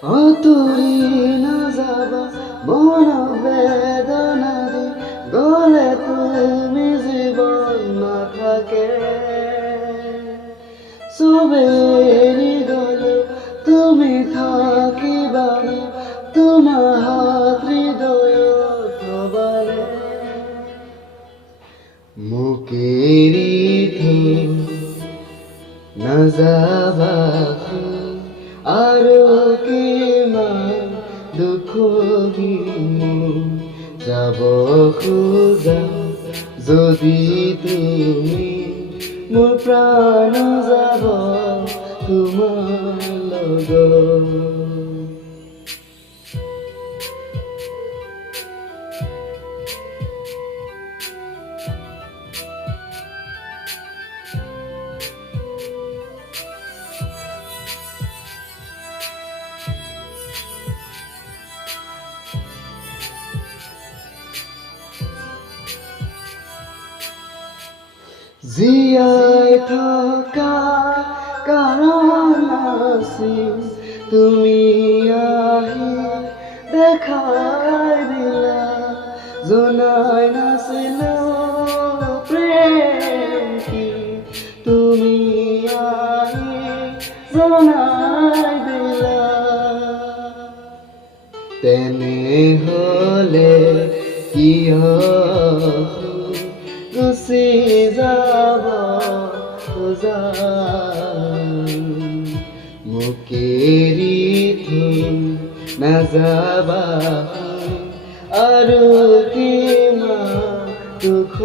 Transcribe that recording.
আঁতৰি নাযাবা মন বেদনা দি গলে তুমি জীৱন নাথাকে চবে এৰি গলে তুমি থাকিবা তোমাৰ হাত হৃদয়ত থবালে মোক এৰি থৈ নাযাবা আৰু কিমান দুখ যাব খোজা যদি তুমি মোৰ প্ৰাণ যাব তোমাৰ লগত জীয়াই থকা কাৰণ আছিল তুমি আহি দেখাই দিলা জনাই নাছিলো প্ৰেম কি তুমি আহি জনাই দিলা তেনেহলে কিয় গুচি যাব খোজা মোক এৰি থৈ নাযাবা আৰু কিমান দুখ